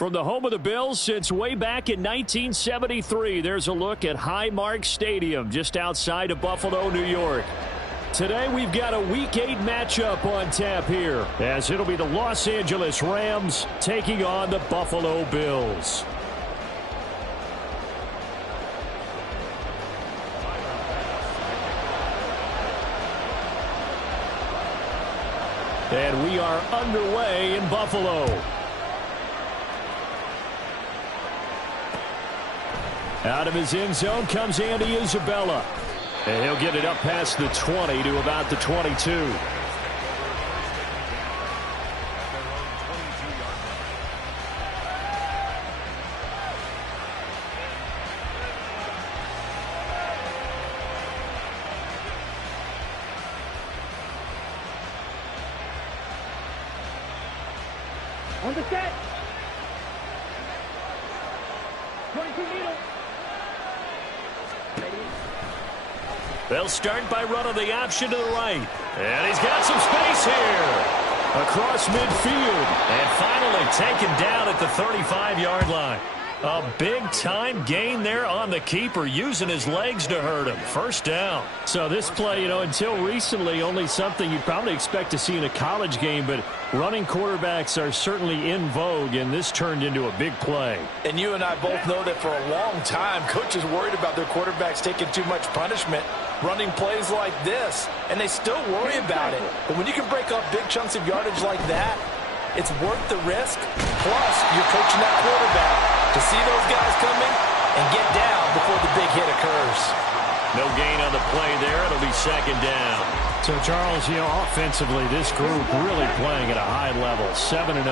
From the home of the Bills since way back in 1973, there's a look at Highmark Stadium just outside of Buffalo, New York. Today we've got a Week 8 matchup on tap here, as it'll be the Los Angeles Rams taking on the Buffalo Bills. And we are underway in Buffalo. Out of his end zone comes Andy Isabella. And he'll get it up past the 20 to about the 22. On the set. 22 meters. They'll start by running the option to the right. And he's got some space here. Across midfield. And finally taken down at the 35-yard line. A big-time gain there on the keeper, using his legs to hurt him. First down. So this play, until recently, only something you'd probably expect to see in a college game, but running quarterbacks are certainly in vogue, and this turned into a big play. And you and I both know that for a long time, coaches worried about their quarterbacks taking too much punishment, running plays like this, and they still worry about it. But when you can break up big chunks of yardage like that, it's worth the risk. Plus, you're coaching that quarterback to see those guys coming and get down before the big hit occurs. No gain on the play there. It'll be second down. So, Charles, offensively, this group really playing at a high level, 7-0.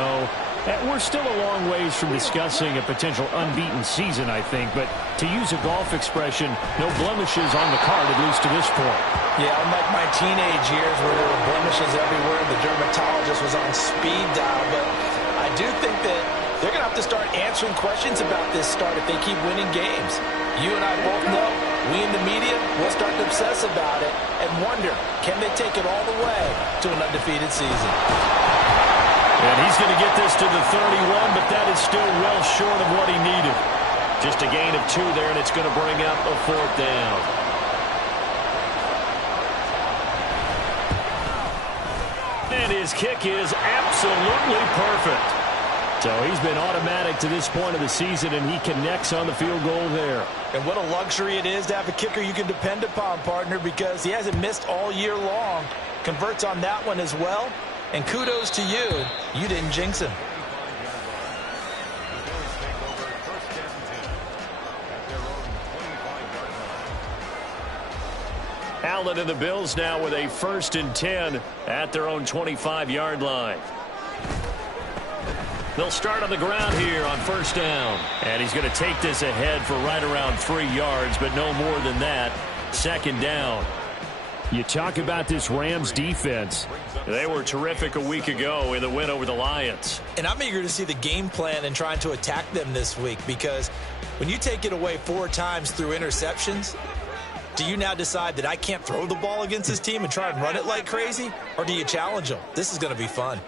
And we're still a long ways from discussing a potential unbeaten season, I think. But to use a golf expression, no blemishes on the card, at least to this point. Yeah, unlike my teenage years where there were blemishes everywhere and the dermatologist was on speed dial. But I do think that they're going to have to start answering questions about this start if they keep winning games. You and I both know, we in the media will start to obsess about it and wonder, can they take it all the way to an undefeated season? And he's going to get this to the 31, but that is still well short of what he needed. Just a gain of 2 there, and it's going to bring up a 4th down. And his kick is absolutely perfect. So he's been automatic to this point of the season, and he connects on the field goal there. And what a luxury it is to have a kicker you can depend upon, partner, because he hasn't missed all year long. Converts on that one as well. And kudos to you. You didn't jinx him. Allen and the Bills now with a 1st and 10 at their own 25-yard line. They'll start on the ground here on 1st down. And he's going to take this ahead for right around 3 yards, but no more than that. 2nd down. You talk about this Rams defense. They were terrific a week ago in the win over the Lions. And I'm eager to see the game plan and trying to attack them this week, because when you take it away 4 times through interceptions, do you now decide that I can't throw the ball against this team and try and run it like crazy? Or do you challenge them? This is going to be fun.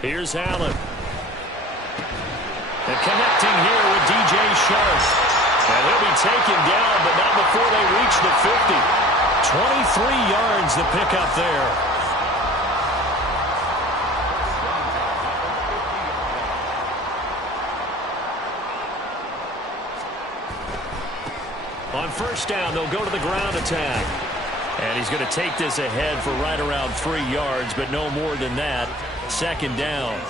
Here's Allen. And connecting here with DJ Sharp. And he'll be taken down, but not before they reach the 50. 23 yards the pickup there. On 1st down, they'll go to the ground attack. And he's going to take this ahead for right around 3 yards, but no more than that. 2nd down.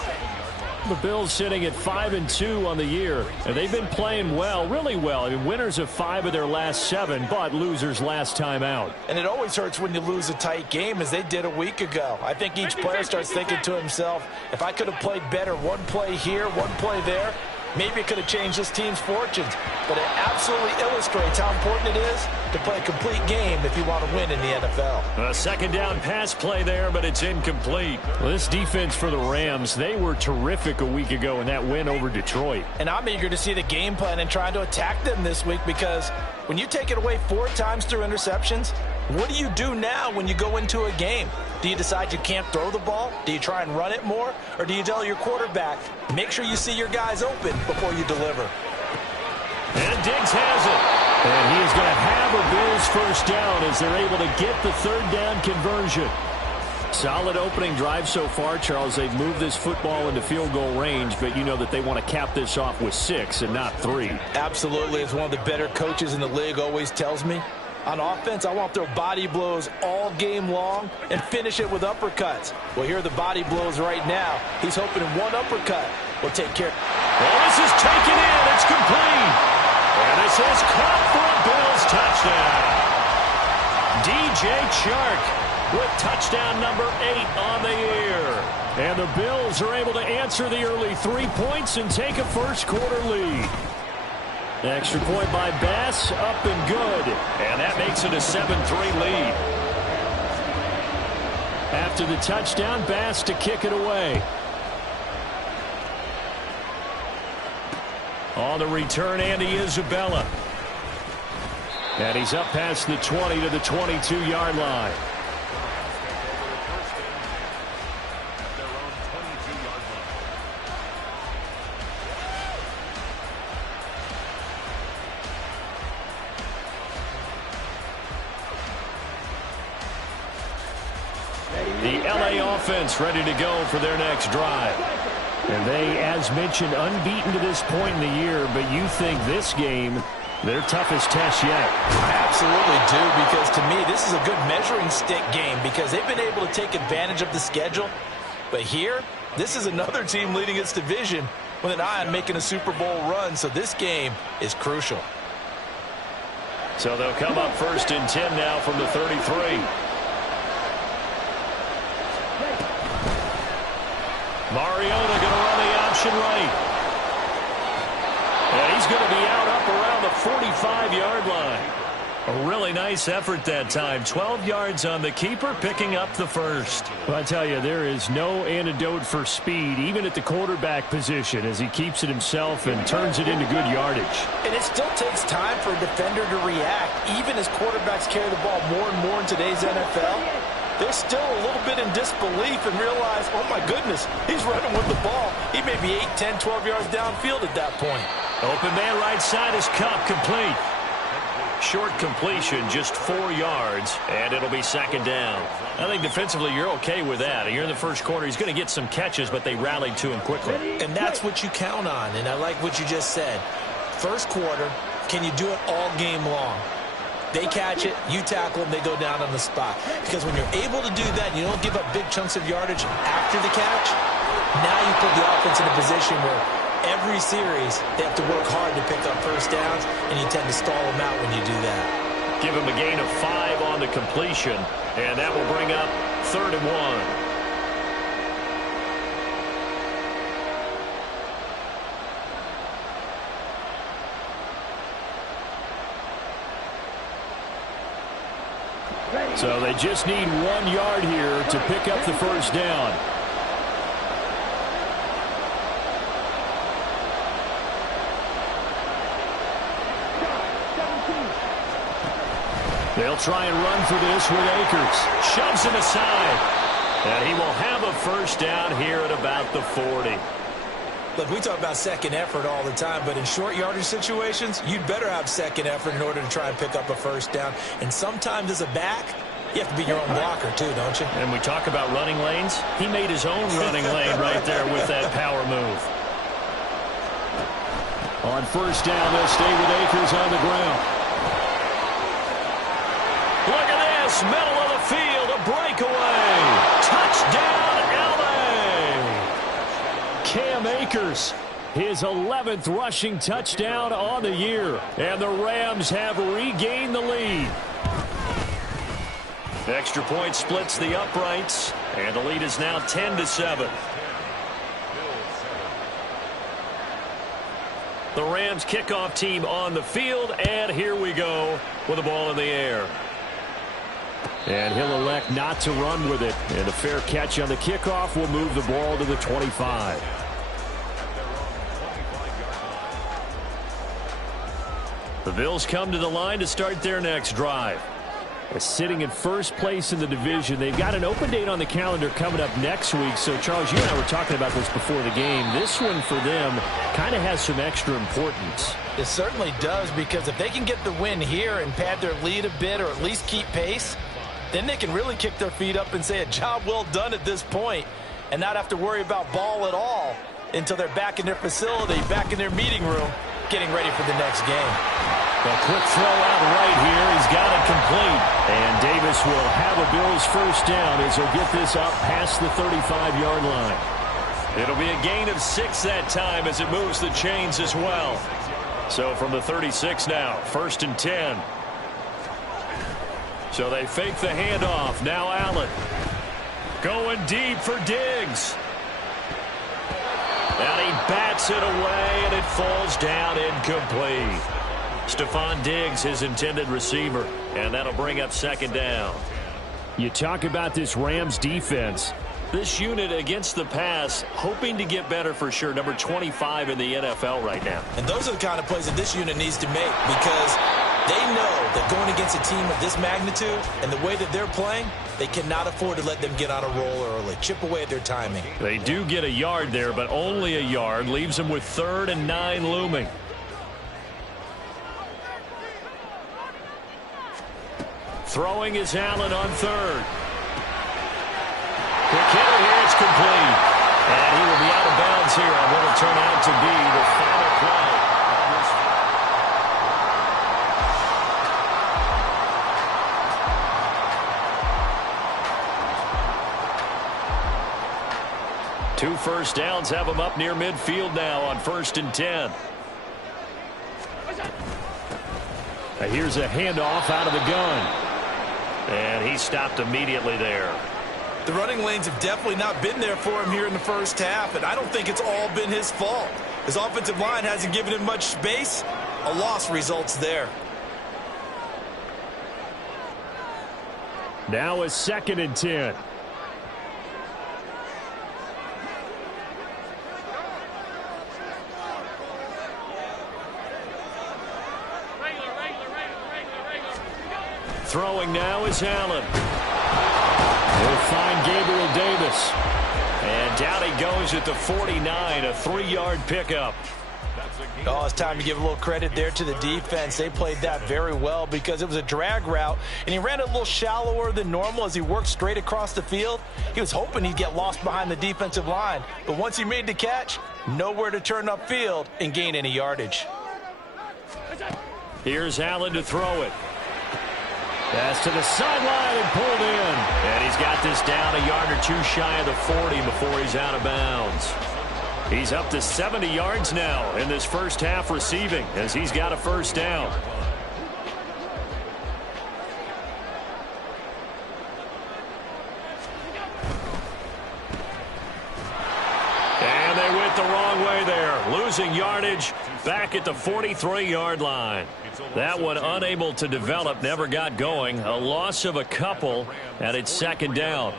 The Bills sitting at 5-2 on the year, and they've been playing well, really well. I mean, winners of 5 of their last 7, but losers last time out. And it always hurts when you lose a tight game, as they did a week ago. I think each player starts thinking to himself, if I could have played better, one play here, one play there, maybe it could have changed this team's fortunes. But it absolutely illustrates how important it is to play a complete game if you want to win in the NFL. A 2nd down pass play there, but it's incomplete. Well, this defense for the Rams, they were terrific a week ago in that win over Detroit. And I'm eager to see the game plan and trying to attack them this week, because when you take it away 4 times through interceptions, what do you do now when you go into a game? Do you decide you can't throw the ball? Do you try and run it more? Or do you tell your quarterback, make sure you see your guys open before you deliver? And Diggs has it. And he is going to have a Bills first down as they're able to get the third down conversion. Solid opening drive so far, Charles. They've moved this football into field goal range, but you know that they want to cap this off with 6 and not 3. Absolutely. As one of the better coaches in the league always tells me, on offense, I want to throw body blows all game long and finish it with uppercuts. Well, here are the body blows right now. He's hoping one uppercut will take care. Well, this is taken in. It's complete. And this is caught for a Bills touchdown. DJ Chark with touchdown number 8 on the year. And the Bills are able to answer the early 3 points and take a first quarter lead. Extra point by Bass, up and good. And that makes it a 7-3 lead. After the touchdown, Bass to kick it away. On the return, Andy Isabella. And he's up past the 20 to the 22-yard line. The LA offense ready to go for their next drive. And they, as mentioned, unbeaten to this point in the year, but you think this game, their toughest test yet. I absolutely do, because to me, this is a good measuring stick game because they've been able to take advantage of the schedule. But here, this is another team leading its division with an eye on making a Super Bowl run, so this game is crucial. So they'll come up 1st and 10 now from the 33. Mariota going to run the option right. And he's going to be out up around the 45-yard line. A really nice effort that time. 12 yards on the keeper, picking up the first. Well, I tell you, there is no antidote for speed, even at the quarterback position, as he keeps it himself and turns it into good yardage. And it still takes time for a defender to react, even as quarterbacks carry the ball more and more in today's NFL. They're still a little bit in disbelief and realize, oh my goodness, he's running with the ball. He may be 8, 10, 12 yards downfield at that point. Open man right side is Kupp, complete. Short completion, just 4 yards, and it'll be 2nd down. I think defensively you're okay with that. You're in the first quarter. He's going to get some catches, but they rallied to him quickly. And that's what you count on, and I like what you just said. First quarter, can you do it all game long? They catch it, you tackle them, they go down on the spot. Because when you're able to do that, you don't give up big chunks of yardage after the catch, now you put the offense in a position where every series they have to work hard to pick up first downs, and you tend to stall them out when you do that. Give him a gain of 5 on the completion, and that will bring up 3rd and 1. So they just need 1 yard here to pick up the first down. They'll try and run for this with Akers. Shoves him aside. And he will have a first down here at about the 40. Look, we talk about second effort all the time, but in short yardage situations, you'd better have second effort in order to try and pick up a first down. And sometimes as a back, you have to be your own blocker too, don't you? And we talk about running lanes. He made his own running lane right there with that power move. On first down, they'll stay with Akers on the ground. Look at this, middle of the field, a breakaway. Touchdown, LA. Cam Akers, his 11th rushing touchdown on the year. And the Rams have regained the lead. Extra point splits the uprights, and the lead is now 10-7. The Rams kickoff team on the field, and here we go with the ball in the air. And he'll elect not to run with it, and a fair catch on the kickoff will move the ball to the 25. The Bills come to the line to start their next drive. Sitting in first place in the division. They've got an open date on the calendar coming up next week. So, Charles, you and I were talking about this before the game. This one for them kind of has some extra importance. It certainly does, because if they can get the win here and pad their lead a bit or at least keep pace, then they can really kick their feet up and say a job well done at this point and not have to worry about ball at all until they're back in their facility, back in their meeting room, getting ready for the next game. A quick throw out right here. He's got it complete. And Davis will have a Bills first down as he'll get this up past the 35-yard line. It'll be a gain of 6 that time as it moves the chains as well. So from the 36 now, 1st and 10. So they fake the handoff. Now Allen. Going deep for Diggs. And he bats it away, and it falls down incomplete. Stephon Diggs, his intended receiver, and that'll bring up 2nd down. You talk about this Rams defense. This unit against the pass, hoping to get better for sure. Number 25 in the NFL right now. And those are the kind of plays that this unit needs to make, because they know that going against a team of this magnitude and the way that they're playing, they cannot afford to let them get on a roll early. Chip away at their timing. They do get a yard there, but only a yard. Leaves them with 3rd and 9 looming. Throwing is Allen on 3rd. Quick hitter here, it's complete. And he will be out of bounds here on what will turn out to be the final play. Two first downs have him up near midfield now on 1st and 10. Here's a handoff out of the gun. And he stopped immediately there. The running lanes have definitely not been there for him here in the first half, and I don't think it's all been his fault. His offensive line hasn't given him much space. A loss results there. Now a 2nd and 10. Throwing now is Allen. He'll find Gabriel Davis. And down he goes at the 49, a 3-yard pickup. Oh, it's time to give a little credit there to the defense. They played that very well because it was a drag route, and he ran a little shallower than normal as he worked straight across the field. He was hoping he'd get lost behind the defensive line, but once he made the catch, nowhere to turn upfield and gain any yardage. Here's Allen to throw it. Pass to the sideline and pulled in. And he's got this down a yard or two shy of the 40 before he's out of bounds. He's up to 70 yards now in this first half receiving as he's got a first down. And they went the wrong way there, losing yardage back at the 43-yard line. That one unable to develop, never got going. A loss of a couple, and it's 2nd down.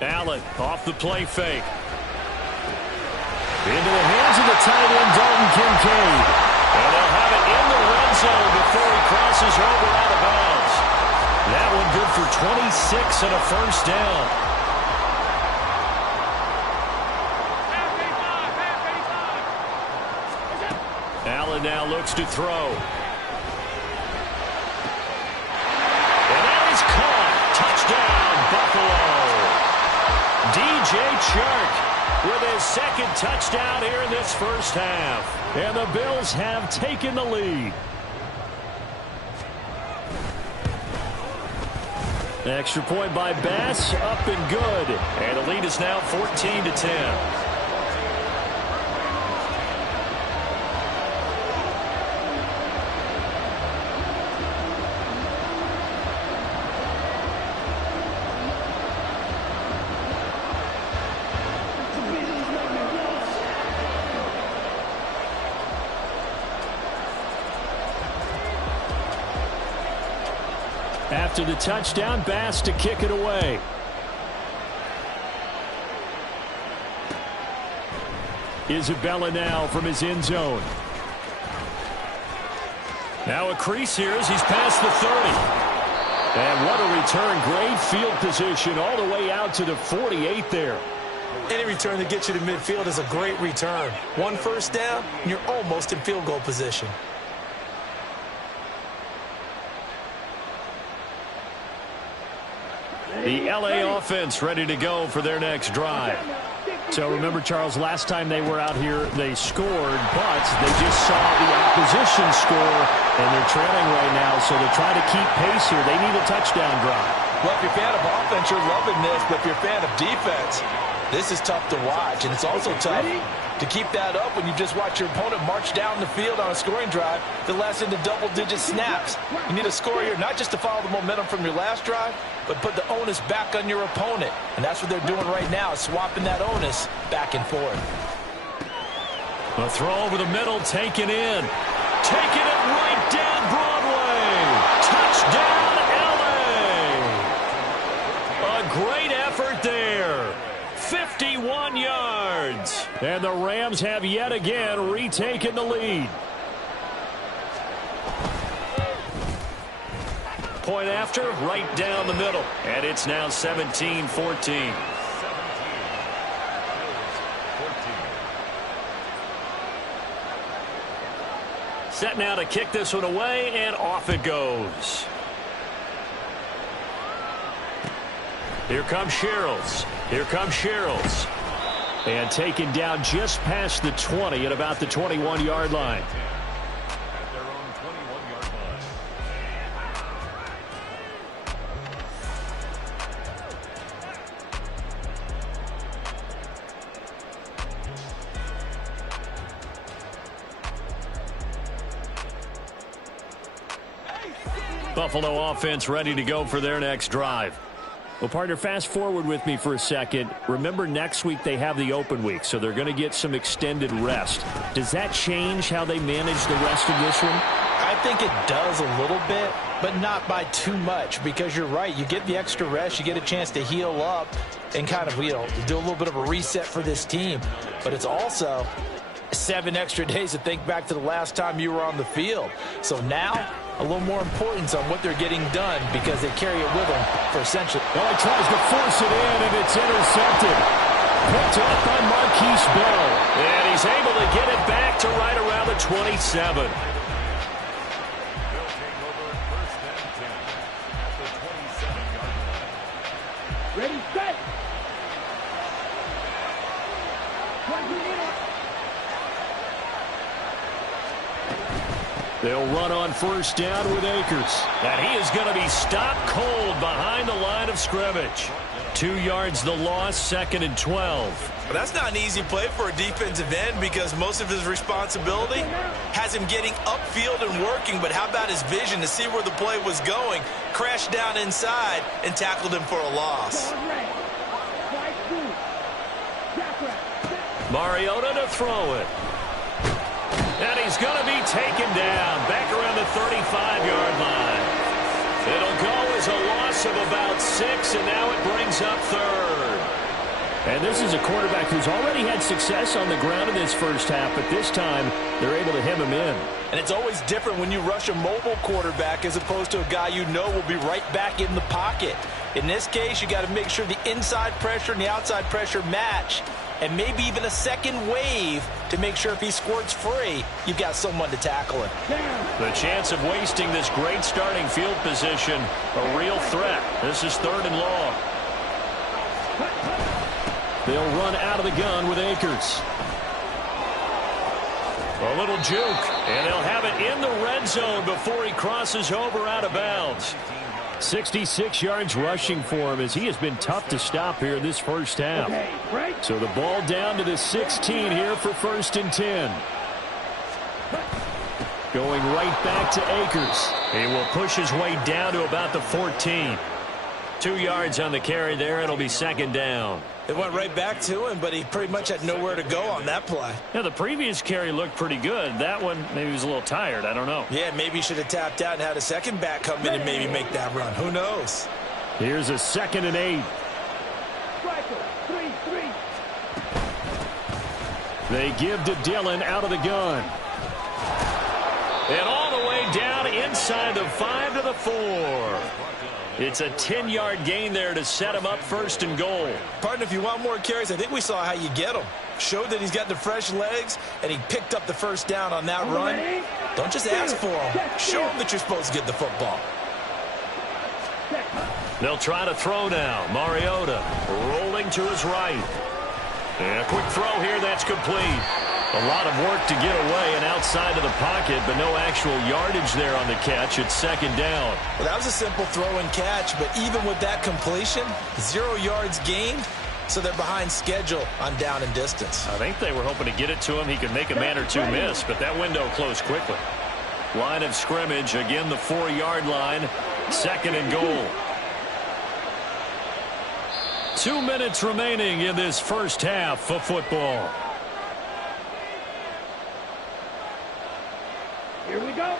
Allen off the play fake. Into the hands of the tight end, Dalton Kincaid. And they'll have it in the red zone before he crosses over out of bounds. That one good for 26 and a first down. Allen now looks to throw. And that is caught. Touchdown, Buffalo. DJ Chark with his 2nd touchdown here in this first half. And the Bills have taken the lead. Extra point by Bass, up and good. And the lead is now 14-10. After the touchdown, Bass to kick it away. Isabella now from his end zone. Now a crease here as he's past the 30. And what a return. Great field position all the way out to the 48 there. Any return that gets you to midfield is a great return. One first down, and you're almost in field goal position. The LA offense ready to go for their next drive. So remember, Charles, last time they were out here, they scored, but they just saw the opposition score, and they're trailing right now, so they're trying to keep pace here. They need a touchdown drive. Well, if you're a fan of offense, you're loving this, but if you're a fan of defense, this is tough to watch, and it's also tough to keep that up when you just watch your opponent march down the field on a scoring drive that lasts into double-digit snaps. You need a score here, not just to follow the momentum from your last drive, but put the onus back on your opponent. And that's what they're doing right now, swapping that onus back and forth. A throw over the middle, taken in. Taking it right down Broadway. Touchdown, LA. A great effort there. 51 yards. And the Rams have yet again retaken the lead. Point after, right down the middle. And it's now 17-14. Set now to kick this one away, and off it goes. Here comes Sherrills. Here comes Sherrills. And taken down just past the 20 at about the 21-yard line. At their own 21-yard line. Buffalo offense ready to go for their next drive. Well, partner, fast forward with me for a second. Remember, next week they have the open week, so they're going to get some extended rest. Does that change how they manage the rest of this one? I think it does a little bit, but not by too much, because you're right. You get the extra rest, you get a chance to heal up and kind of, do a little bit of a reset for this team. But it's also 7 extra days to think back to the last time you were on the field. So now, a little more importance on what they're getting done because they carry it with them for essentially. Well, he tries to force it in, and it's intercepted. Picked up by Marquise Bell. And he's able to get it back to right around the 27. Ready, set. They'll run on first down with Akers. And he is going to be stopped cold behind the line of scrimmage. 2 yards the loss, 2nd and 12. But that's not an easy play for a defensive end because most of his responsibility has him getting upfield and working. But how about his vision to see where the play was going, crashed down inside, and tackled him for a loss. Mariota to throw it. And he's going to be taken down back around the 35-yard line. It'll go as a loss of about 6, and now it brings up 3rd. And this is a quarterback who's already had success on the ground in this first half, but this time they're able to hem him in. And it's always different when you rush a mobile quarterback as opposed to a guy you know will be right back in the pocket. In this case, you got to make sure the inside pressure and the outside pressure match, and maybe even a second wave to make sure if he squirts free, you've got someone to tackle him. The chance of wasting this great starting field position, a real threat. This is 3rd and long. They'll run out of the gun with Akers. A little juke, and they'll have it in the red zone before he crosses over out of bounds. 66 yards rushing for him as he has been tough to stop here in this first half. So the ball down to the 16 here for 1st and 10. Going right back to Akers. He will push his way down to about the 14. 2 yards on the carry there. It'll be 2nd down. It went right back to him, but he pretty much had nowhere to go on that play. Yeah, the previous carry looked pretty good. That one, maybe he was a little tired. I don't know. Yeah, maybe he should have tapped out and had a second back come in and maybe make that run. Who knows? Here's a 2nd and 8. They give to Dillon out of the gun. And all the way down inside the 5 to the 4. It's a 10-yard gain there to set him up first and goal. Partner, if you want more carries, I think we saw how you get him. Showed that he's got the fresh legs, and he picked up the first down on that run. Don't just ask for him. Show him that you're supposed to get the football. They'll try to throw now. Mariota rolling to his right. And a quick throw here, that's complete. A lot of work to get away and outside of the pocket, but no actual yardage there on the catch. It's second down. Well, that was a simple throw and catch, but even with that completion, 0 yards gained, so they're behind schedule on down and distance. I think they were hoping to get it to him. He could make a man or two miss, but that window closed quickly. Line of scrimmage, again the 4-yard line, second and goal. 2 minutes remaining in this first half of football. Here we go.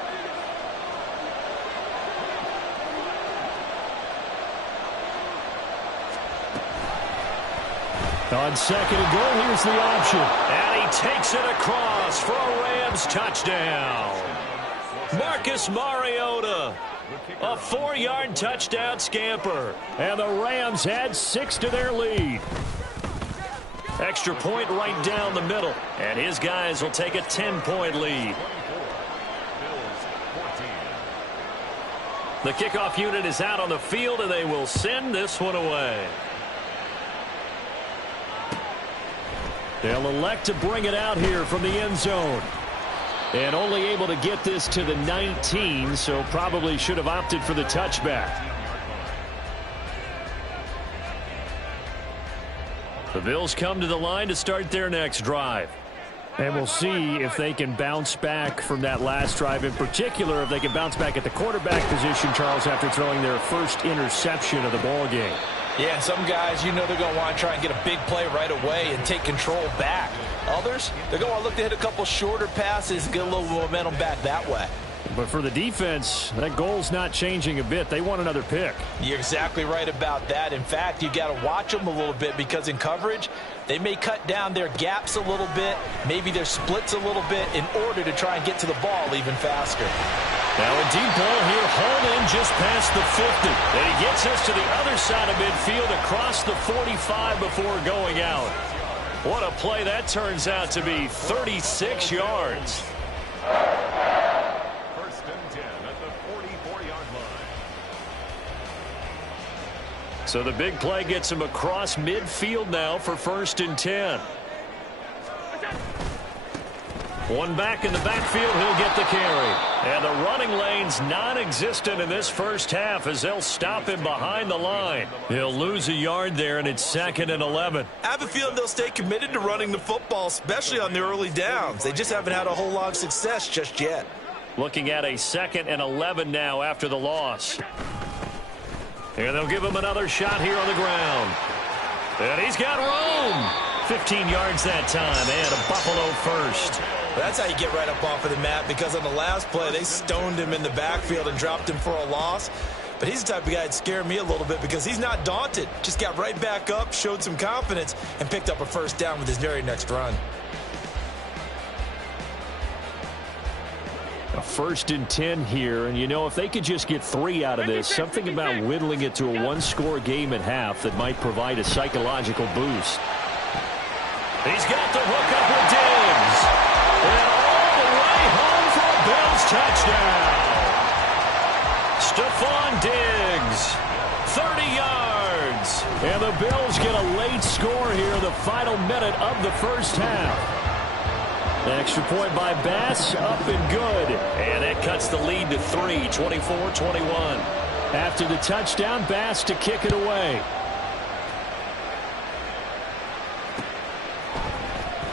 On second and goal, here's the option. And he takes it across for a Rams touchdown. Marcus Mariota, a 4-yard touchdown scamper. And the Rams add 6 to their lead. Extra point right down the middle. And his guys will take a 10-point lead. The kickoff unit is out on the field, and they will send this one away. They'll elect to bring it out here from the end zone. And only able to get this to the 19, so probably should have opted for the touchback. The Bills come to the line to start their next drive. And we'll see if they can bounce back from that last drive. In particular, if they can bounce back at the quarterback position, Charles, after throwing their first interception of the ball game. Yeah, some guys, you know they're going to want to try and get a big play right away and take control back. Others, they're going to want to look to hit a couple shorter passes and get a little momentum back that way. But for the defense, that goal's not changing a bit. They want another pick. You're exactly right about that. In fact, you got to watch them a little bit because in coverage, they may cut down their gaps a little bit, maybe their splits a little bit in order to try and get to the ball even faster. Now a deep ball here, hauled in just past the 50. And he gets us to the other side of midfield across the 45 before going out. What a play that turns out to be, 36 yards. First and 10 at the 44-yard line. So the big play gets him across midfield now for first and 10. One back in the backfield, he'll get the carry. And the running lane's non-existent in this first half as they'll stop him behind the line. He'll lose a yard there, and it's second and 11. I have a feeling they'll stay committed to running the football, especially on the early downs. They just haven't had a whole lot of success just yet. Looking at a second and 11 now after the loss. And they'll give him another shot here on the ground. And he's got room. 15 yards that time, and a Buffalo first. That's how you get right up off of the mat, because on the last play, they stoned him in the backfield and dropped him for a loss. But he's the type of guy that scared me a little bit because he's not daunted. Just got right back up, showed some confidence, and picked up a first down with his very next run. A first and 10 here, and you know, if they could just get 3 out of this, something about whittling it to a one-score game at half that might provide a psychological boost. He's got the hook up with Diggs. And all the way home for a Bills touchdown. Stephon Diggs, 30 yards. And the Bills get a late score here in the final minute of the first half. The extra point by Bass, up and good. And that cuts the lead to 3, 24-21. After the touchdown, Bass to kick it away.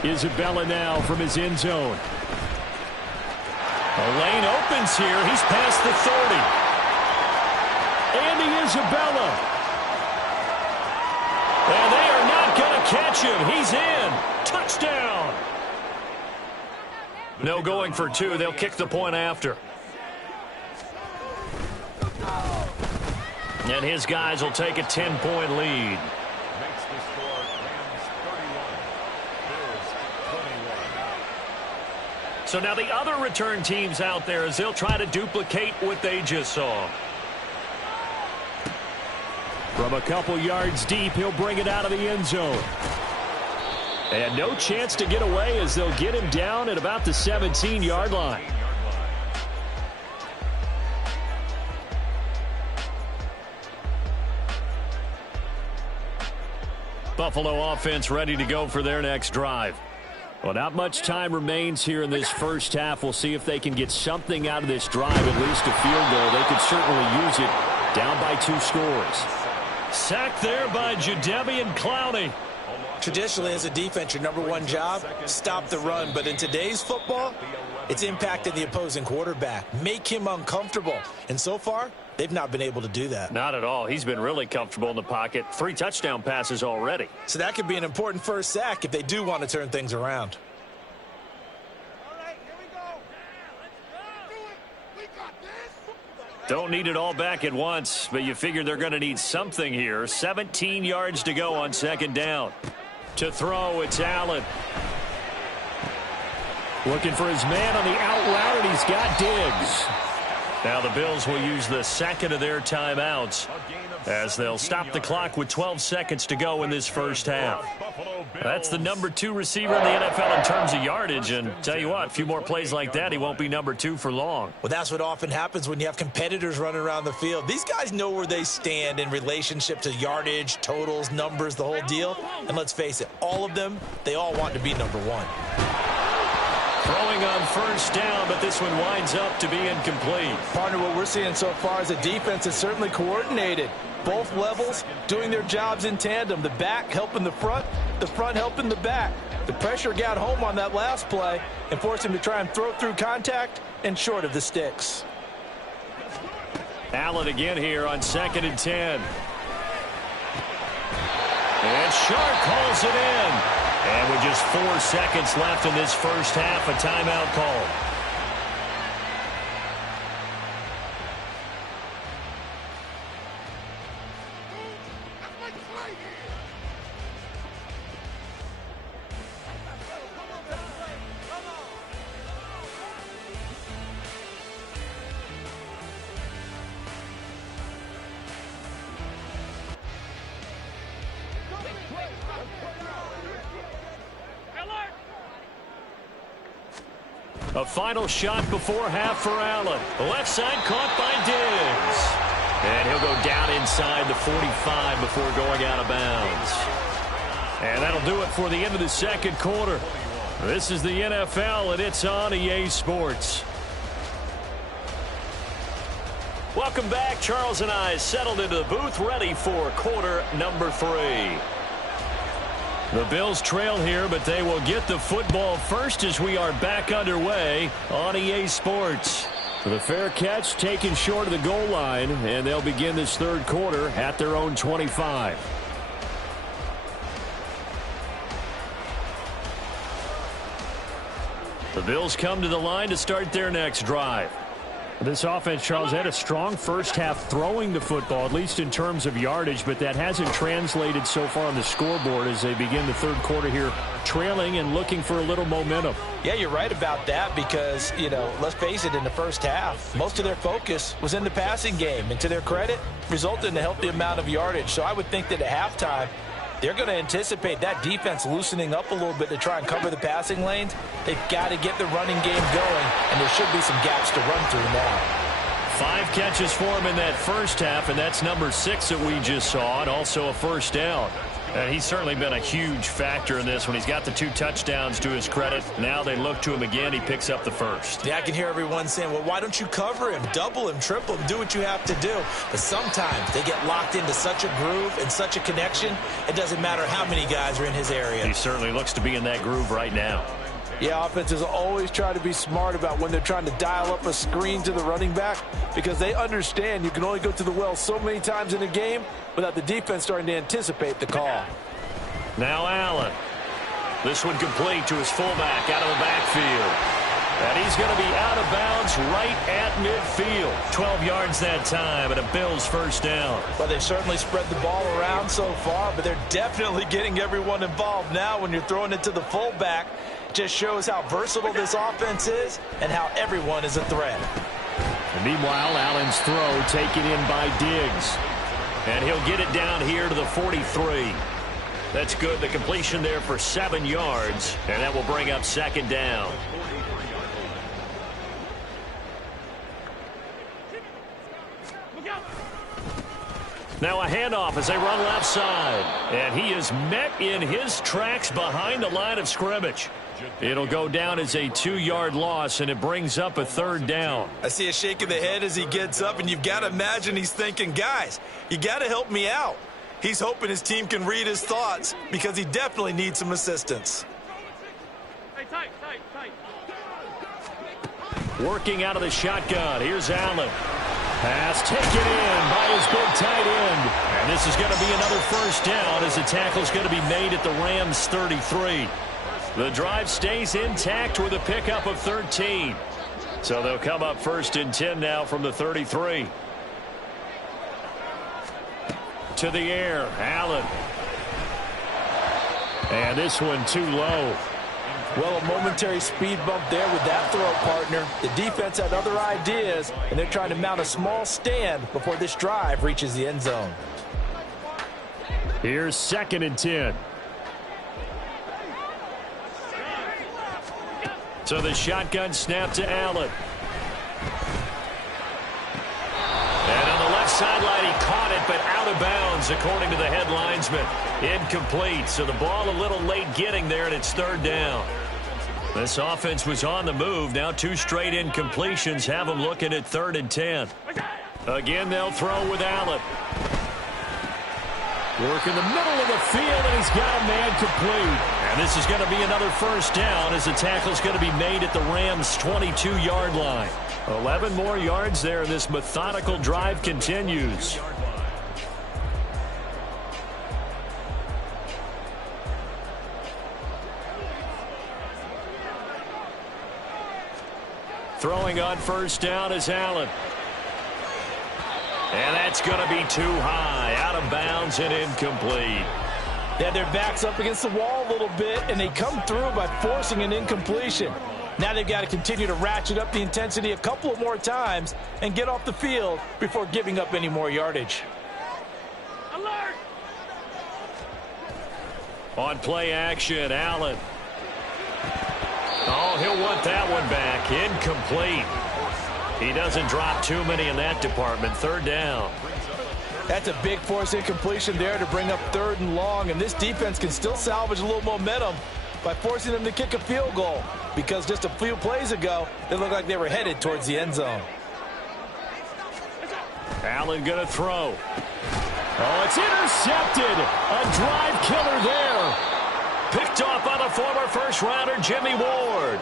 Isabella now from his end zone. The lane opens here. He's past the 30. Andy Isabella. And they are not going to catch him. He's in. Touchdown. No going for 2. They'll kick the point after. And his guys will take a 10-point lead. Makes the score Rams 31, Bills 21. So now the other return teams out there as they'll try to duplicate what they just saw. From a couple yards deep, he'll bring it out of the end zone. And no chance to get away as they'll get him down at about the 17-yard line. Buffalo offense ready to go for their next drive. Well, not much time remains here in this first half. We'll see if they can get something out of this drive, at least a field goal. They could certainly use it, down by 2 scores. Sacked there by Jadeveon Clowney. Traditionally, as a defense, your #1 job, stop the run. But in today's football, it's impacting the opposing quarterback. Make him uncomfortable. And so far, they've not been able to do that. Not at all. He's been really comfortable in the pocket. 3 touchdown passes already. So that could be an important first sack if they do want to turn things around. Don't need it all back at once, but you figure they're going to need something here. 17 yards to go on 2nd down. To throw, it's Allen. Looking for his man on the out route, and he's got Diggs. Now the Bills will use the second of their timeouts as they'll stop the clock with 12 seconds to go in this first half. That's the #2 receiver in the NFL in terms of yardage, and tell you what, a few more plays like that, he won't be #2 for long. Well, that's what often happens when you have competitors running around the field. These guys know where they stand in relationship to yardage, totals, numbers, the whole deal. And let's face it, all of them, they all want to be #1. Throwing on 1st down, but this one winds up to be incomplete. Partner, what we're seeing so far is a defense is certainly coordinated. Both levels doing their jobs in tandem. The back helping the front helping the back. The pressure got home on that last play and forced him to try and throw through contact and short of the sticks. Allen again here on 2nd and 10. And Shark calls it in. And with just 4 seconds left in this first half, a timeout call. A final shot before half for Allen. Left side caught by Diggs. And he'll go down inside the 45 before going out of bounds. And that'll do it for the end of the 2nd quarter. This is the NFL, and it's on EA Sports. Welcome back. Charles and I settled into the booth, ready for quarter #3. The Bills trail here, but they will get the football first as we are back underway on EA Sports. The fair catch taken short of the goal line, and they'll begin this 3rd quarter at their own 25. The Bills come to the line to start their next drive. This offense, Charles, had a strong first half throwing the football, at least in terms of yardage, but that hasn't translated so far on the scoreboard as they begin the 3rd quarter here, trailing and looking for a little momentum. Yeah, you're right about that because, let's face it, in the first half, most of their focus was in the passing game. And to their credit, resulted in a healthy amount of yardage. So I would think that at halftime, they're going to anticipate that defense loosening up a little bit to try and cover the passing lanes. They've got to get the running game going, and there should be some gaps to run through now. 5 catches for him in that first half, and that's #6 that we just saw, and also a 1st down. And he's certainly been a huge factor in this when he's got the 2 touchdowns to his credit. Now they look to him again. He picks up the 1st. Yeah, I can hear everyone saying, well, why don't you cover him, double him, triple him, do what you have to do. But sometimes they get locked into such a groove and such a connection, it doesn't matter how many guys are in his area. He certainly looks to be in that groove right now. Yeah, offenses always try to be smart about when they're trying to dial up a screen to the running back because they understand you can only go to the well so many times in a game without the defense starting to anticipate the call. Now Allen. This one complete to his fullback out of the backfield. And he's going to be out of bounds right at midfield. 12 yards that time, and a Bills first down. Well, they've certainly spread the ball around so far, but they're definitely getting everyone involved now when you're throwing it to the fullback. Just shows how versatile this offense is and how everyone is a threat. And meanwhile, Allen's throw taken in by Diggs. And he'll get it down here to the 43. That's good. The completion there for 7 yards, and that will bring up second down. Now a handoff as they run left side. And he is met in his tracks behind the line of scrimmage. It'll go down as a 2-yard loss, and it brings up a third down. I see a shake of the head as he gets up, and you've got to imagine he's thinking, guys, you got to help me out. He's hoping his team can read his thoughts because he definitely needs some assistance. Working out of the shotgun. Here's Allen. Pass taken in by his big tight end. And this is going to be another first down as the tackle is going to be made at the Rams' 33. The drive stays intact with a pickup of 13. So they'll come up first and 10 now from the 33. To the air, Allen. And this one too low. Well, a momentary speed bump there with that throw, partner. The defense had other ideas, and they're trying to mount a small stand before this drive reaches the end zone. Here's second and 10. So the shotgun snap to Allen. And on the left sideline, he caught it, but out of bounds, according to the head linesman. Incomplete, so the ball a little late getting there, and it's third down. This offense was on the move. Now 2 straight incompletions have them looking at 3rd and 10. Again, they'll throw with Allen. Work in the middle of the field, and he's got a man complete. And this is going to be another first down as the tackle's going to be made at the Rams' 22-yard line. 11 more yards there, and this methodical drive continues. Throwing on first down is Allen. And that's going to be too high, out of bounds and incomplete. They had their backs up against the wall a little bit, and they come through by forcing an incompletion. Now they've got to continue to ratchet up the intensity a couple of more times and get off the field before giving up any more yardage. Alert! On play action, Allen. Oh, he'll want that one back. Incomplete. He doesn't drop too many in that department. Third down. That's a big force incompletion there to bring up 3rd and long, and this defense can still salvage a little momentum by forcing them to kick a field goal, because just a few plays ago, they looked like they were headed towards the end zone. Allen going to throw. Oh, it's intercepted. A drive killer there. Picked off by the former first-rounder Jimmy Ward.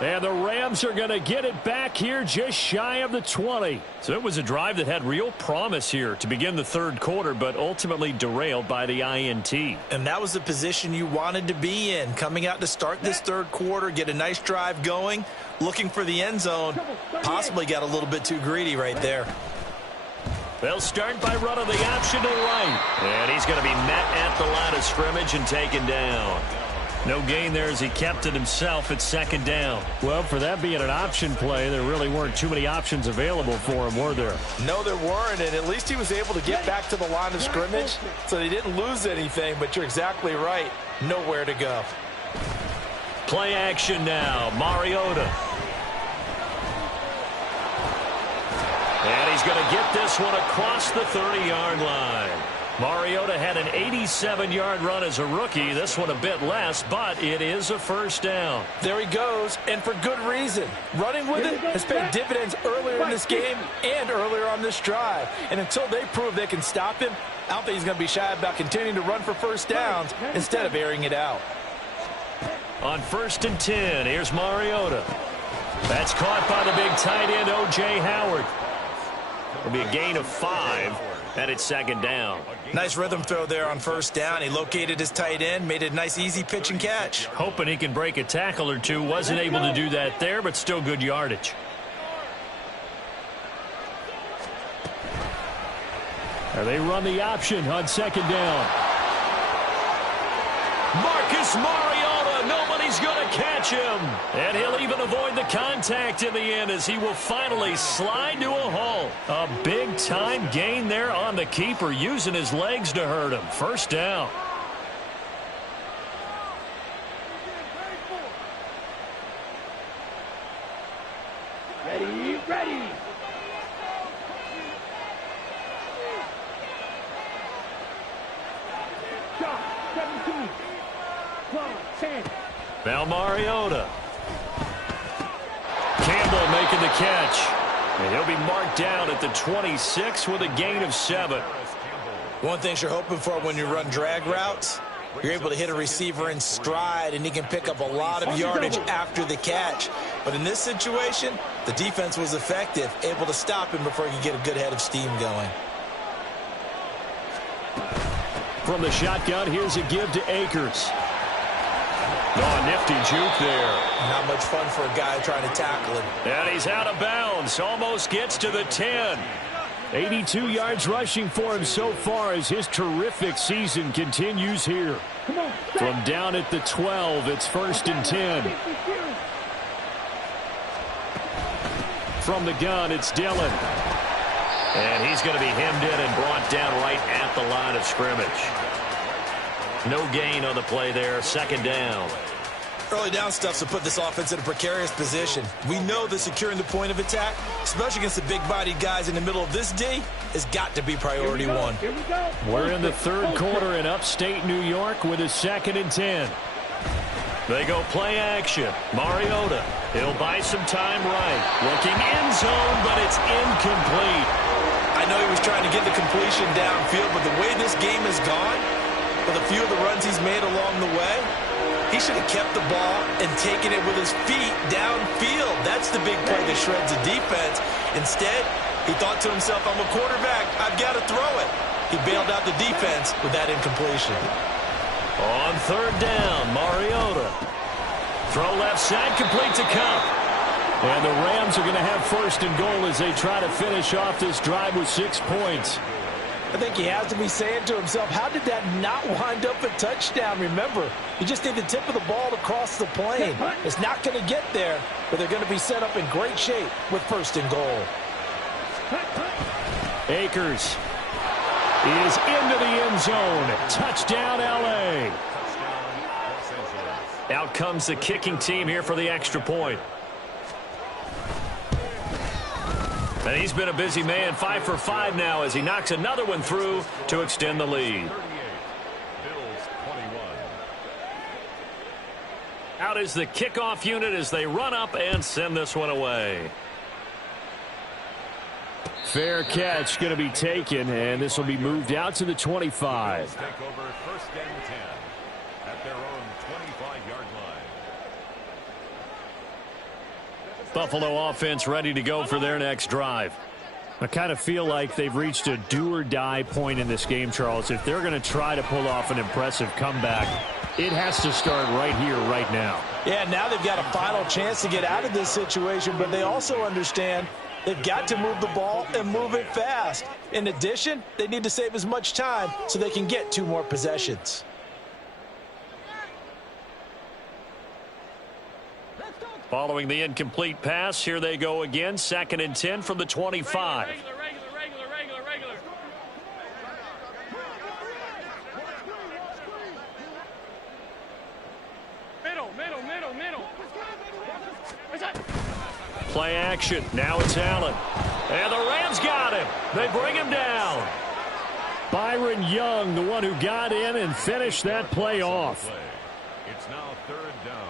And the Rams are going to get it back here just shy of the 20. So it was a drive that had real promise here to begin the 3rd quarter, but ultimately derailed by the INT. And that was the position you wanted to be in, coming out to start this 3rd quarter, get a nice drive going, looking for the end zone. Possibly got a little bit too greedy right there. They'll start by running the option to the right. And he's going to be met at the line of scrimmage and taken down. No gain there as he kept it himself at 2nd down. Well, for that being an option play, there really weren't too many options available for him, were there? No, there weren't, and at least he was able to get back to the line of scrimmage, so they didn't lose anything, but you're exactly right. Nowhere to go. Play action now. Mariota. And he's going to get this one across the 30-yard line. Mariota had an 87-yard run as a rookie. This one a bit less, but it is a first down. There he goes, and for good reason. Running with it has paid dividends earlier in this game and earlier on this drive. And until they prove they can stop him, I don't think he's going to be shy about continuing to run for first downs instead of airing it out. On 1st and 10, here's Mariota. That's caught by the big tight end, O.J. Howard. It'll be a gain of 5. And it's second down. Nice rhythm throw there on first down. He located his tight end, made it a nice, easy pitch and catch. Hoping he can break a tackle or two. Wasn't able to do that there, but still good yardage. They run the option on second down. Marcus Mariota, nobody's going to catch him. And he'll even avoid the contact in the end as he will finally slide to a halt. A big-time gain there on the keeper, using his legs to hurt him. First down. Ready, ready. Shot, 17. 12, 10. Now Mariota. Campbell making the catch. And he'll be marked down at the 26 with a gain of 7. One thing you're hoping for when you run drag routes, you're able to hit a receiver in stride, and he can pick up a lot of yardage after the catch. But in this situation, the defense was effective, able to stop him before he could get a good head of steam going. From the shotgun, here's a give to Akers. Oh, nifty juke there. Not much fun for a guy trying to tackle him. And he's out of bounds. Almost gets to the 10. 82 yards rushing for him so far as his terrific season continues here. From down at the 12, it's 1st and 10. From the gun, it's Dillon. And he's going to be hemmed in and brought down right at the line of scrimmage. No gain on the play there. Second down. Early down stuff to put this offense in a precarious position. We know that securing the point of attack, especially against the big-bodied guys in the middle of this D, has got to be priority one. We're in the third quarter in upstate New York with a 2nd and 10. They go play action. Mariota. He'll buy some time right. Looking end zone, but it's incomplete. I know he was trying to get the completion downfield, but the way this game has gone, with a few of the runs he's made along the way, he should have kept the ball and taken it with his feet downfield. That's the big play that shreds the defense. Instead, he thought to himself, I'm a quarterback, I've got to throw it. He bailed out the defense with that incompletion. On third down, Mariota. Throw left side, complete to Kupp. And the Rams are going to have 1st and goal as they try to finish off this drive with 6 points. I think he has to be saying to himself, how did that not wind up a touchdown? Remember, you just need the tip of the ball to cross the plane. It's not going to get there, but they're going to be set up in great shape with 1st and goal. Akers is into the end zone. Touchdown, L.A. Out comes the kicking team here for the extra point. And he's been a busy man, 5 for 5 now as he knocks another one through to extend the lead. Out is the kickoff unit as they run up and send this one away. Fair catch going to be taken, and this will be moved out to the 25. Take over 1st and 10 at their own 25-yard line. Buffalo offense ready to go for their next drive. I kind of feel like they've reached a do-or-die point in this game, Charles. If they're going to try to pull off an impressive comeback, it has to start right here, right now. Yeah, now they've got a final chance to get out of this situation, but they also understand they've got to move the ball and move it fast. In addition, they need to save as much time so they can get 2 more possessions. Following the incomplete pass, here they go again. 2nd and 10 from the 25. Regular. Middle. Play action. Now it's Allen. And the Rams got him. They bring him down. Byron Young, the one who got in and finished that play off. It's now 3rd down.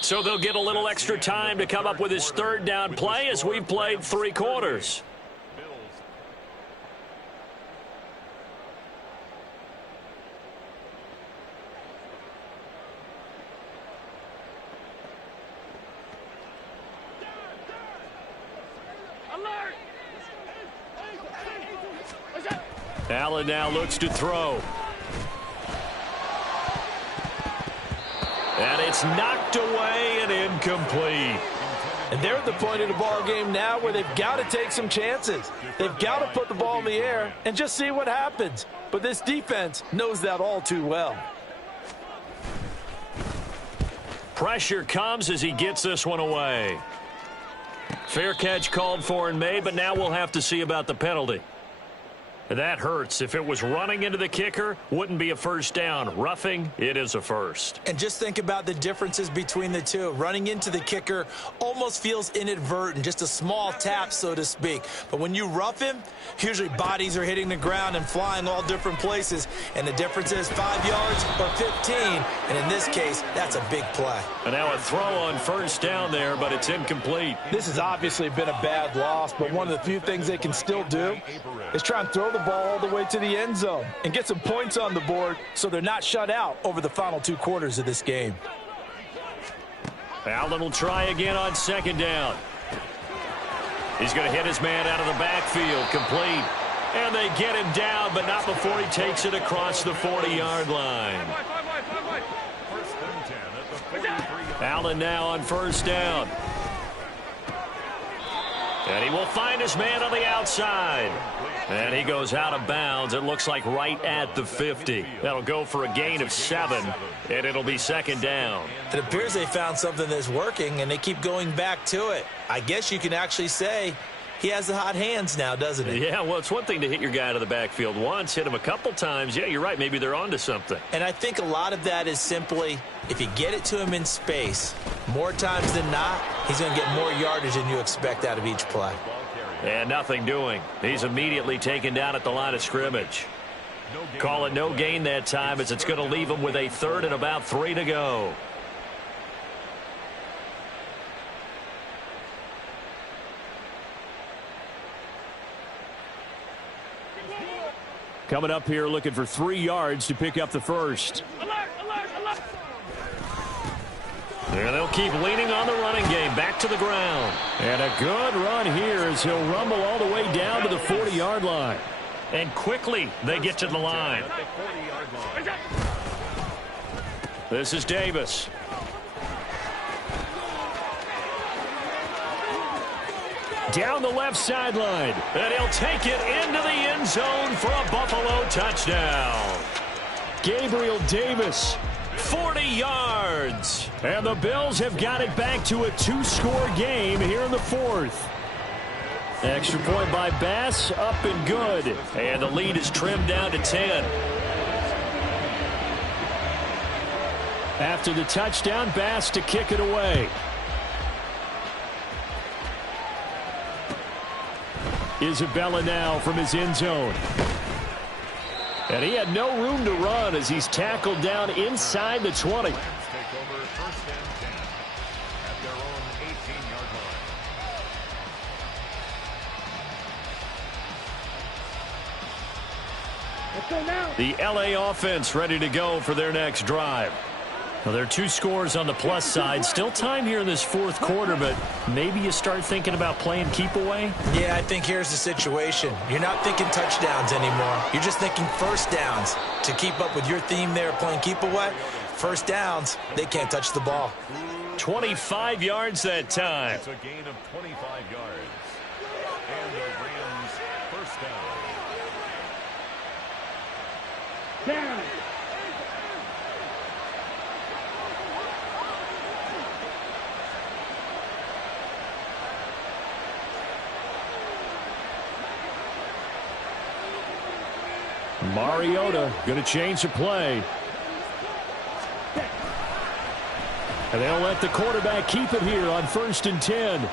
So they'll get a little extra time to come up with his 3rd down play as we've played 3 quarters. Alert! Allen now looks to throw. And it's knocked away and incomplete. And they're at the point of the ball game now where they've got to take some chances. They've got to put the ball in the air and just see what happens. But this defense knows that all too well. Pressure comes as he gets this one away. Fair catch called for and made, but now we'll have to see about the penalty. That hurts. If it was running into the kicker, wouldn't be a first down. Roughing, it is a first. And just think about the differences between the two. Running into the kicker almost feels inadvertent, just a small tap, so to speak. But when you rough him, usually bodies are hitting the ground and flying all different places. And the difference is 5 yards or 15. And in this case, that's a big play. And now a throw on first down there, but it's incomplete. This has obviously been a bad loss, but one of the few things they can still do is try and throw the ball all the way to the end zone and get some points on the board so they're not shut out over the final 2 quarters of this game. Allen will try again on second down. He's going to hit his man out of the backfield, complete. And they get him down, but not before he takes it across the 40-yard line. Allen now on first down. And he will find his man on the outside. And he goes out of bounds. It looks like right at the 50. That'll go for a gain of 7, and it'll be second down. It appears they found something that's working, and they keep going back to it. I guess you can actually say he has the hot hands now, doesn't he? Yeah, well, it's one thing to hit your guy out of the backfield once, hit him a couple times. Yeah, you're right. Maybe they're onto something. And I think a lot of that is simply if you get it to him in space, more times than not, he's going to get more yardage than you expect out of each play. And nothing doing. He's immediately taken down at the line of scrimmage. Call it no gain that time as it's going to leave him with a 3rd and about 3 to go. Coming up here looking for 3 yards to pick up the first. Alert, alert, alert. And they'll keep leaning on the running game. Back to the ground. And a good run here as he'll rumble all the way down to the 40-yard line. And quickly they get to the line. This is Davis. Down the left sideline. And he'll take it into the end zone for a Buffalo touchdown. Gabriel Davis. 40 yards. And the Bills have got it back to a 2-score game here in the 4th. Extra point by Bass, up and good. And the lead is trimmed down to 10. After the touchdown, Bass to kick it away. Isabella now from his end zone. And he had no room to run as he's tackled down inside the 20. The LA offense ready to go for their next drive. Well, there are 2 scores on the plus side. Still time here in this 4th quarter, but maybe you start thinking about playing keep away? Yeah, I think here's the situation. You're not thinking touchdowns anymore. You're just thinking first downs. To keep up with your theme there, playing keep away, first downs, they can't touch the ball. 25 yards that time. It's a gain of 25 yards. And the Rams first down. Down. Mariota going to change the play. And they'll let the quarterback keep it here on 1st and 10.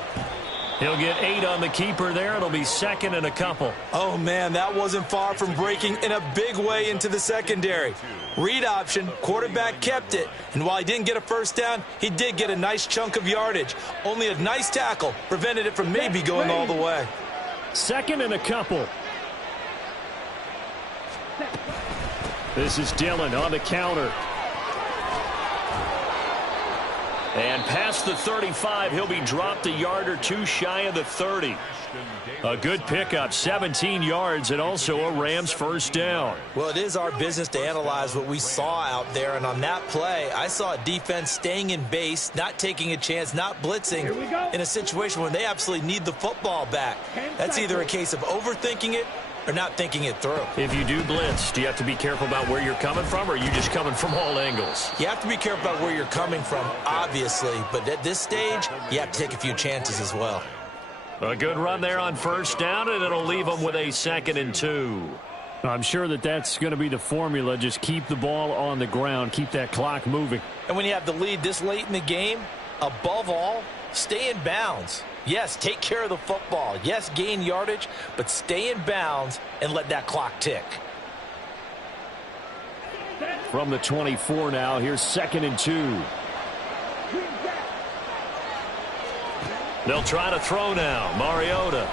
He'll get 8 on the keeper there. It'll be 2nd and a couple. Oh, man, that wasn't far from breaking in a big way into the secondary. Read option, quarterback kept it. And while he didn't get a first down, he did get a nice chunk of yardage. Only a nice tackle prevented it from maybe going all the way. 2nd and a couple. This is Dillon on the counter. And past the 35, he'll be dropped a yard or two shy of the 30. A good pickup, 17 yards, and also a Rams first down. Well, it is our business to analyze what we saw out there, and on that play, I saw a defense staying in base, not taking a chance, not blitzing in a situation where they absolutely need the football back. That's either a case of overthinking it or not thinking it through. If you do blitz, do you have to be careful about where you're coming from, or are you just coming from all angles? You have to be careful about where you're coming from, obviously, but at this stage, you have to take a few chances as well. A good run there on first down, and it'll leave them with a 2nd and 2. I'm sure that's going to be the formula. Just keep the ball on the ground, keep that clock moving. And when you have the lead this late in the game, above all, stay in bounds. Yes, take care of the football. Yes, gain yardage, but stay in bounds and let that clock tick. From the 24 now, here's 2nd and 2. They'll try to throw now. Mariota.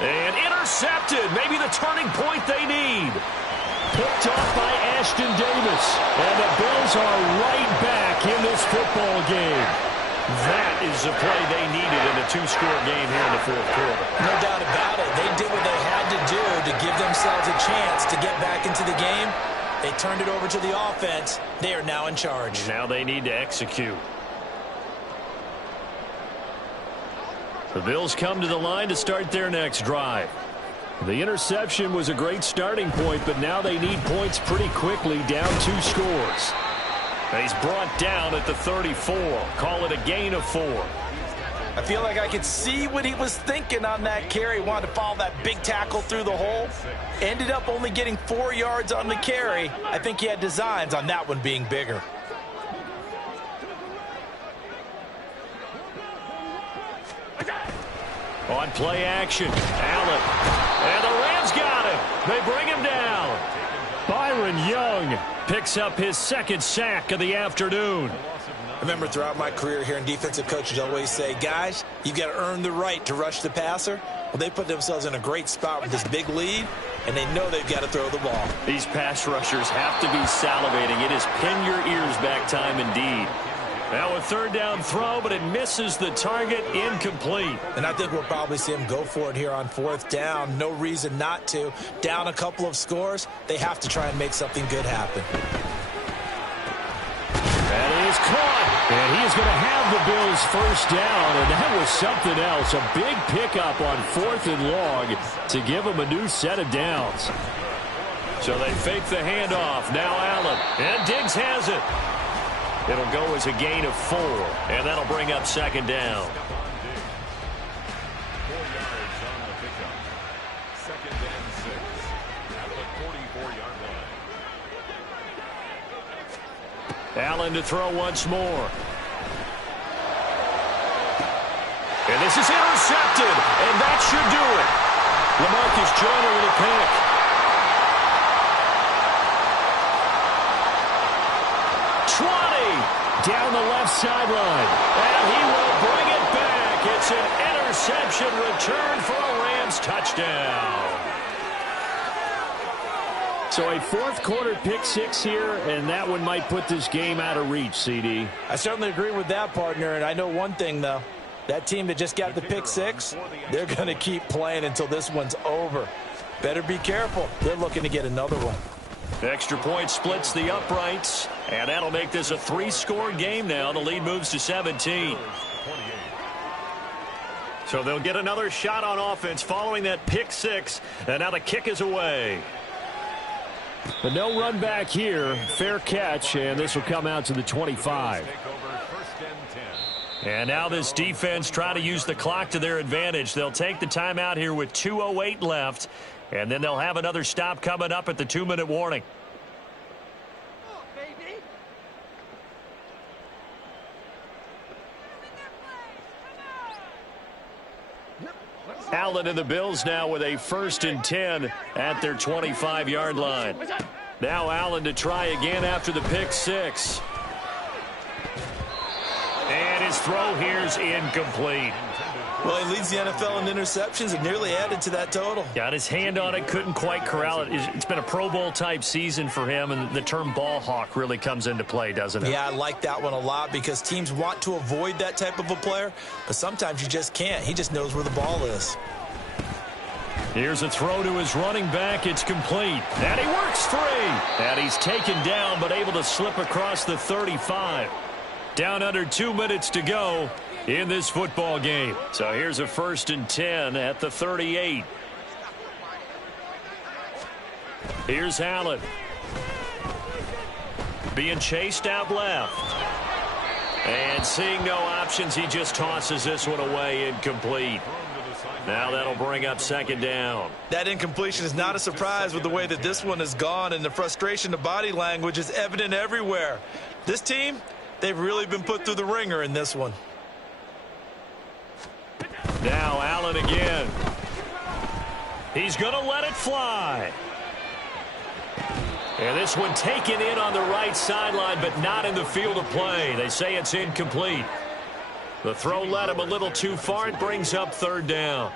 And intercepted. Maybe the turning point they need. Picked off by Ashton Davis. And the Bills are right back in this football game. That is the play they needed in a 2-score game here in the 4th quarter. No doubt about it. They did what they had to do to give themselves a chance to get back into the game. They turned it over to the offense. They are now in charge. Now they need to execute. The Bills come to the line to start their next drive. The interception was a great starting point, but now they need points pretty quickly, down 2 scores. He's brought down at the 34. Call it a gain of 4. I feel like I could see what he was thinking on that carry. Wanted to follow that big tackle through the hole. Ended up only getting 4 yards on the carry. I think he had designs on that one being bigger. On play action, Allen. And the Rams got him. They bring him down. Byron Young picks up his 2nd sack of the afternoon. I remember throughout my career hearing defensive coaches always say, guys, you've got to earn the right to rush the passer. Well, they put themselves in a great spot with this big lead, and they know they've got to throw the ball. These pass rushers have to be salivating. It is pin your ears back time indeed. Now a 3rd down throw, but it misses the target, incomplete. And I think we'll probably see him go for it here on 4th down. No reason not to. Down a couple of scores, they have to try and make something good happen. That is caught. And he is going to have the Bills first down, and that was something else. A big pickup on 4th and long to give them a new set of downs. So they fake the handoff. Now Allen. And Diggs has it. It'll go as a gain of 4, and that'll bring up 2nd down. 4 yards on the pickup. 2nd and 6 at the 44-yard line. Allen to throw once more. And this is intercepted, and that should do it. LaMarcus Joyner with a pick. 20 down the left sideline, and he will bring it back. It's an interception return for a Rams touchdown. So a 4th quarter pick 6 here, and that one might put this game out of reach, CD. I certainly agree with that, partner, and I know one thing, though. That team that just got the pick 6, they're going to keep playing until this one's over. Better be careful. They're looking to get another one. Extra point splits the uprights, and that'll make this a 3-score game now. The lead moves to 17. So they'll get another shot on offense following that pick 6, and now the kick is away. But no run back here. Fair catch, and this will come out to the 25. And now this defense try to use the clock to their advantage. They'll take the timeout here with 2:08 left, and then they'll have another stop coming up at the 2-minute warning. Allen and the Bills now with a 1st and 10 at their 25-yard line. Now Allen to try again after the pick 6. And his throw here's incomplete. Well, he leads the NFL in interceptions and nearly added to that total. Got his hand on it, couldn't quite corral it. It's been a Pro Bowl-type season for him, and the term ball hawk really comes into play, doesn't it? Yeah, I like that one a lot because teams want to avoid that type of a player, but sometimes you just can't. He just knows where the ball is. Here's a throw to his running back. It's complete. And he works free. And he's taken down, but able to slip across the 35. Down under 2 minutes to go in this football game. So here's a 1st and 10 at the 38. Here's Allen. Being chased out left. And seeing no options, he just tosses this one away, incomplete. Now that'll bring up 2nd down. That incompletion is not a surprise with the way that this one has gone, and the frustration of body language is evident everywhere. This team, they've really been put through the ringer in this one. Now Allen again. He's going to let it fly. And this one taken in on the right sideline, but not in the field of play. They say it's incomplete. The throw led him a little too far. It brings up 3rd down.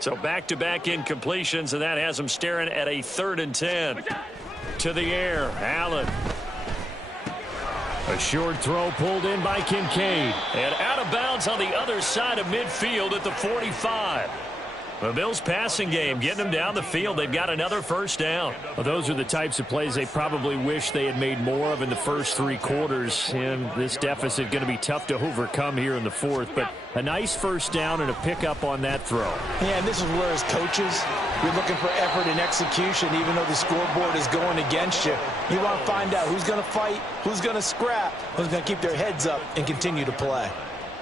So back-to-back incompletions, and that has him staring at a 3rd and 10. To the air, Allen. A short throw pulled in by Kincaid. And out of bounds on the other side of midfield at the 45. The Bills' passing game getting them down the field. They've got another 1st down. Well, those are the types of plays they probably wish they had made more of in the first 3 quarters. And this deficit going to be tough to overcome here in the 4th. But a nice 1st down and a pickup on that throw. Yeah, and this is where as coaches, you're looking for effort and execution even though the scoreboard is going against you. You want to find out who's going to fight, who's going to scrap, who's going to keep their heads up and continue to play.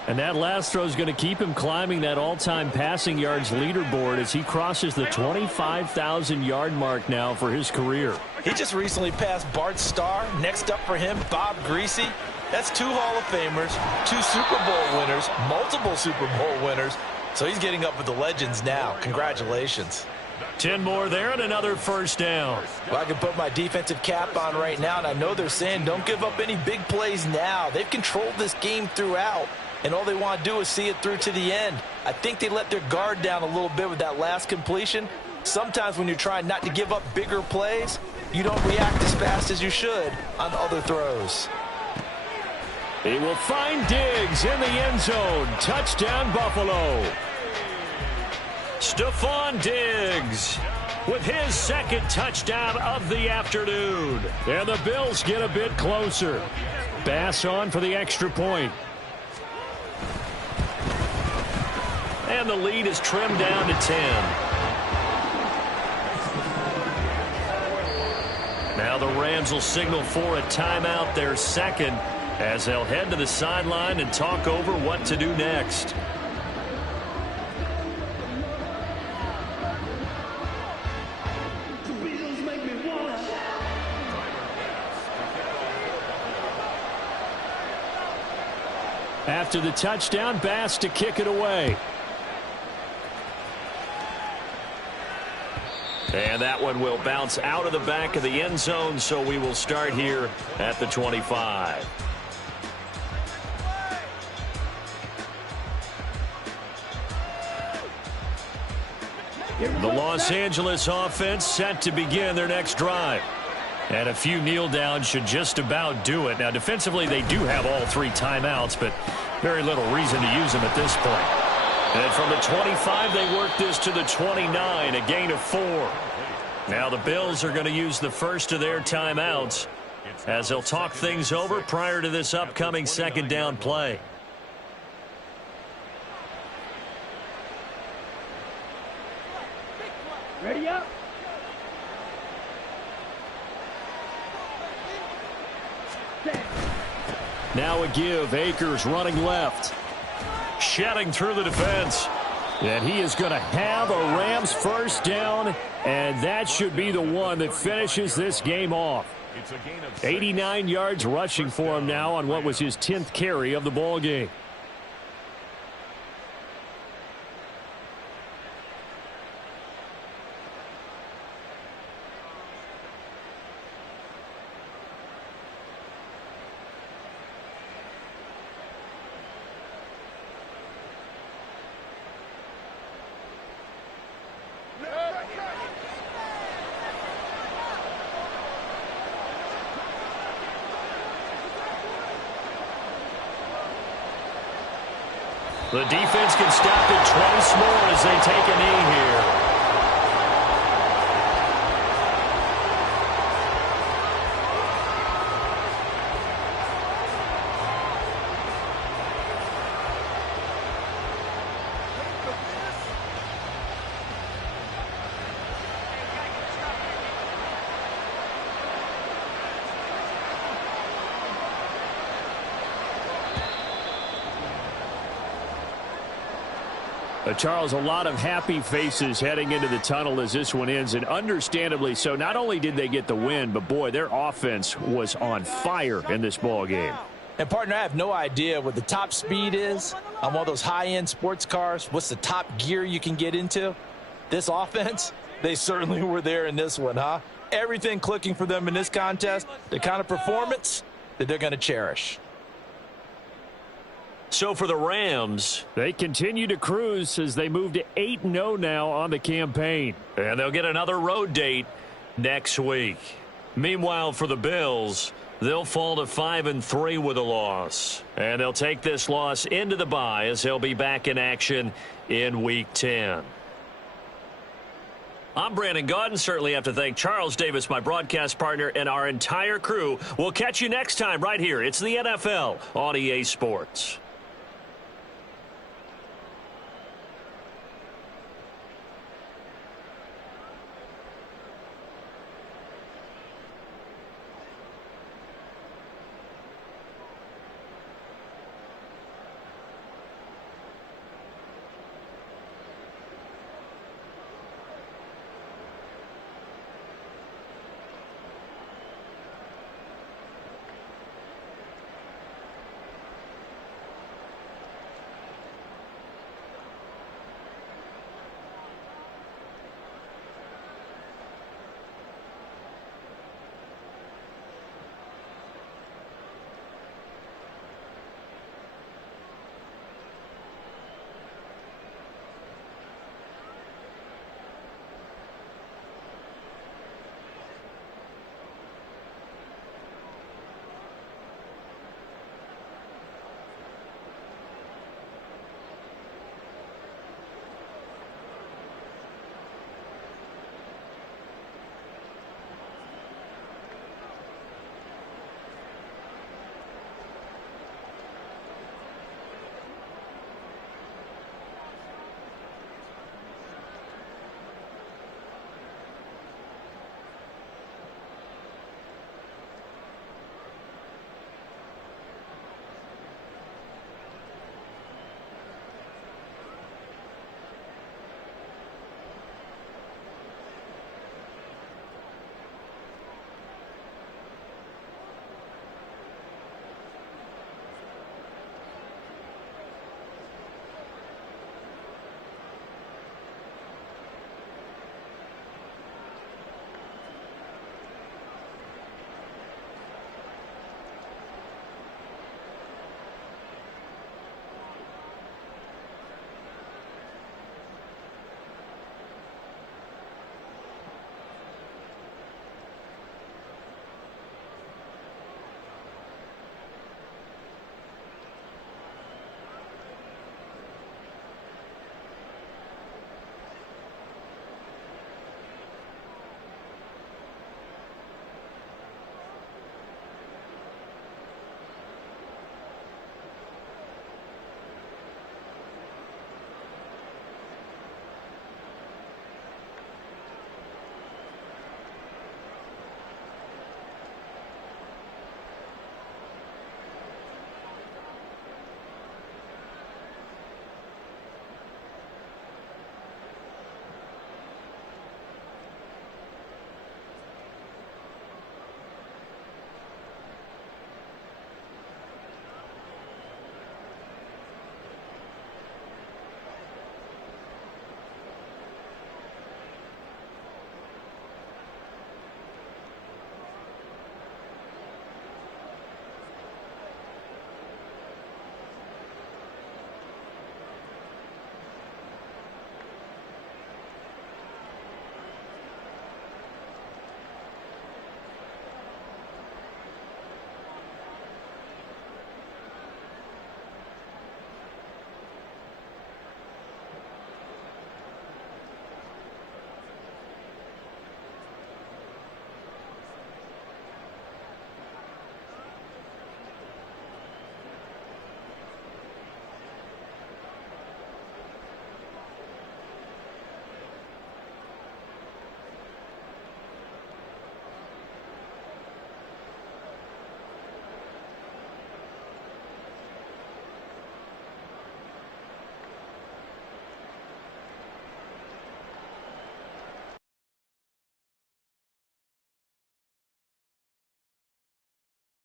And that last throw is going to keep him climbing that all-time passing yards leaderboard as he crosses the 25,000-yard mark now for his career. He just recently passed Bart Starr. Next up for him, Bob Greasy. That's 2 Hall of Famers, 2 Super Bowl winners, multiple Super Bowl winners. So he's getting up with the legends now. Congratulations. 10 more there and another 1st down. Well, I can put my defensive cap on right now, and I know they're saying don't give up any big plays now. They've controlled this game throughout. And all they want to do is see it through to the end. I think they let their guard down a little bit with that last completion. Sometimes when you're trying not to give up bigger plays, you don't react as fast as you should on other throws. He will find Diggs in the end zone. Touchdown, Buffalo. Stephon Diggs with his 2nd touchdown of the afternoon. And the Bills get a bit closer. Bass on for the extra point. And the lead is trimmed down to 10. Now the Rams will signal for a timeout, their 2nd, as they'll head to the sideline and talk over what to do next. After the touchdown, Bass to kick it away. And that one will bounce out of the back of the end zone, so we will start here at the 25. The Los Angeles offense set to begin their next drive. And a few kneel downs should just about do it. Now, defensively, they do have all 3 timeouts, but very little reason to use them at this point. And from the 25, they work this to the 29, a gain of 4. Now the Bills are going to use the first of their timeouts as they'll talk things over prior to this upcoming 2nd down play. Ready up. Now a give. Akers running left. Shedding through the defense. And he is going to have a Rams 1st down, and that should be the one that finishes this game off. 89 yards rushing for him now on what was his 10th carry of the ball game. The defense can stop it twice more as they take a knee here. Charles, a lot of happy faces heading into the tunnel as this one ends, and understandably so. Not only did they get the win, but, boy, their offense was on fire in this ball game. And, partner, I have no idea what the top speed is on one of those high-end sports cars. What's the top gear you can get into? This offense, they certainly were there in this one, huh? Everything clicking for them in this contest, the kind of performance that they're going to cherish. So for the Rams, they continue to cruise as they move to 8-0 now on the campaign. And they'll get another road date next week. Meanwhile, for the Bills, they'll fall to 5-3 with a loss. And they'll take this loss into the bye as they'll be back in action in Week 10. I'm Brandon Gaudin. Certainly have to thank Charles Davis, my broadcast partner, and our entire crew. We'll catch you next time right here. It's the NFL on EA Sports.